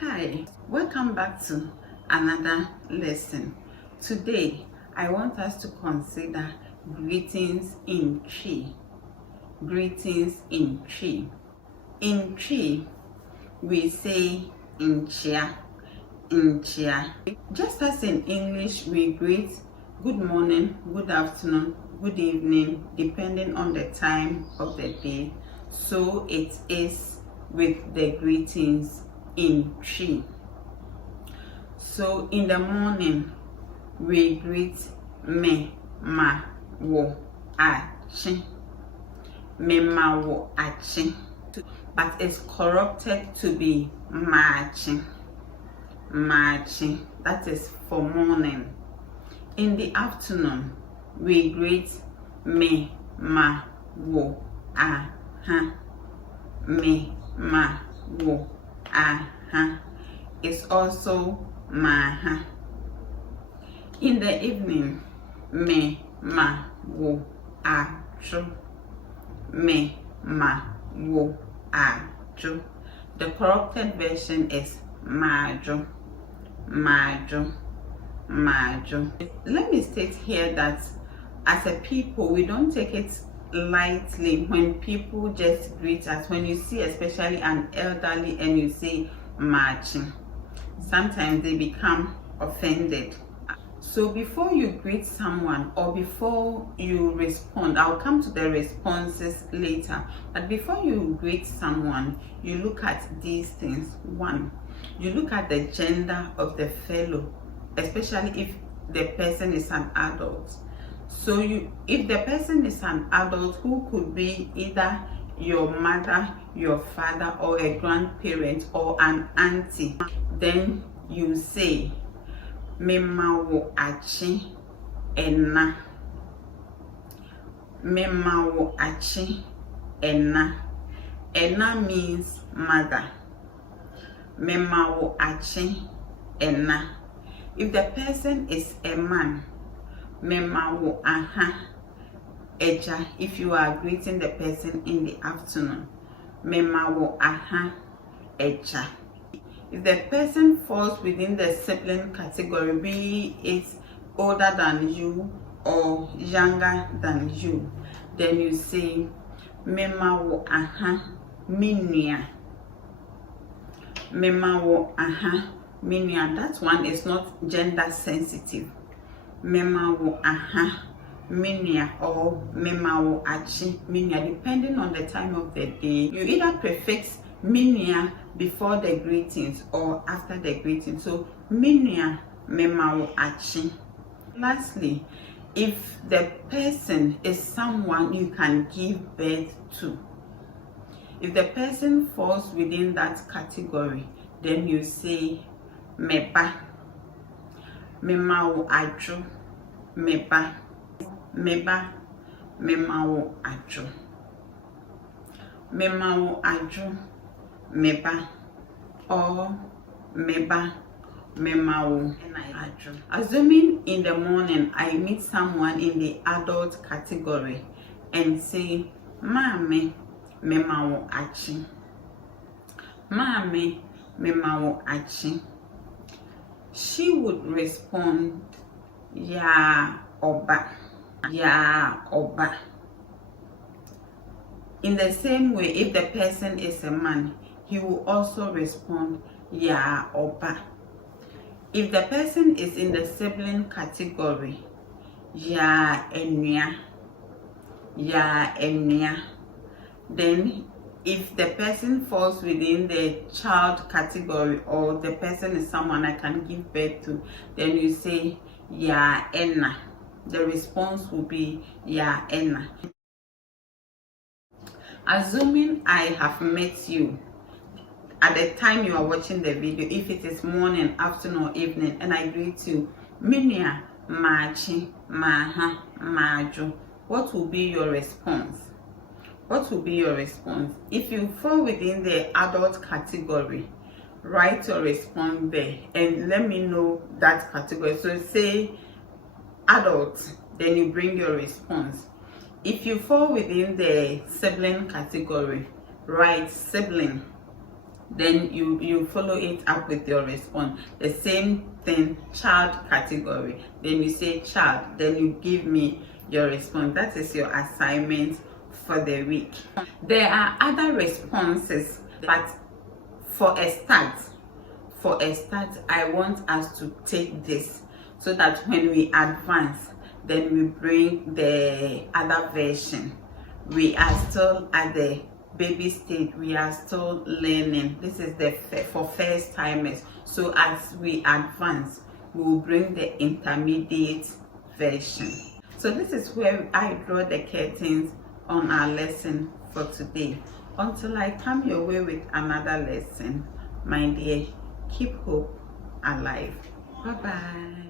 Hi, welcome back to another lesson. Today, I want us to consider greetings in Twi. Greetings in Twi. In Twi, we say inchia, inchia. Just as in English, we greet good morning, good afternoon, good evening, depending on the time of the day. So it is with the greetings in Twi. So in the morning, we greet me, ma, wo, achi. Me, ma, wo, achi. But it's corrupted to be machi. Machi. That is for morning. In the afternoon, we greet me, ma, wo, aha. Me, ma, wo, aha. It's also maha. In the evening, me, ma, wo, achu. Me, ma, wo, achu. The corrupted version is majo, majo, majo. Let me state here that as a people, we don't take it lightly when people just greet us. When you see especially an elderly and you say machi, sometimes they become offended. So before you greet someone or before you respond, I'll come to the responses later, but before you greet someone, you look at these things. One, you look at the gender of the fellow, especially if the person is an adult. So if the person is an adult who could be either your mother, your father, or a grandparent or an auntie, then you say me ma wo achi ena. Me ma wo achi ena. Ena means mother. Me ma wo achi ena. If the person is a man, me ma wo aha eja. If you are greeting the person in the afternoon, me ma wo aha eja. If the person falls within the sibling category, be it older than you or younger than you, then you say me ma wo aha minia. Me ma wo aha minia. That one is not gender sensitive. Me ma wo aha minia or me ma wo achi minia, depending on the time of the day. You either prefix minia before the greetings or after the greeting. So minia, me ma wo achi. Lastly, if the person is someone you can give birth to, if the person falls within that category, then you say meba. Me ma wo ajo, meba, meba, me ma wo ajo. Me ma wo ajo, meba, or meba, me ma wo ajo. Assuming in the morning I meet someone in the adult category and say, Mame, me ma wo achi. Mame, me ma wo achi. She would respond, ya oba, ya oba. In the same way, if the person is a man, he will also respond, ya oba. If the person is in the sibling category, ya enya, ya enya. Then if the person falls within the child category or the person is someone I can give birth to, then you say ya ena. The response will be ya ena. Assuming I have met you at the time you are watching the video, if it is morning, afternoon, or evening, and I greet you, minia, machi, maha, majo, what will be your response? What will be your response? If you fall within the adult category, write your response there and let me know that category. So say adult, then you bring your response. If you fall within the sibling category, write sibling. then you follow it up with your response. The same thing, child category, then you say child, then you give me your response. That is your assignment for the week. There are other responses, but for a start, I want us to take this so that when we advance, then we bring the other version. We are still at the baby stage, we are still learning. This is the for first timers. So as we advance, we will bring the intermediate version. So this is where I draw the curtains on our lesson for today. Until I come your way with another lesson, my dear, keep hope alive. Bye bye.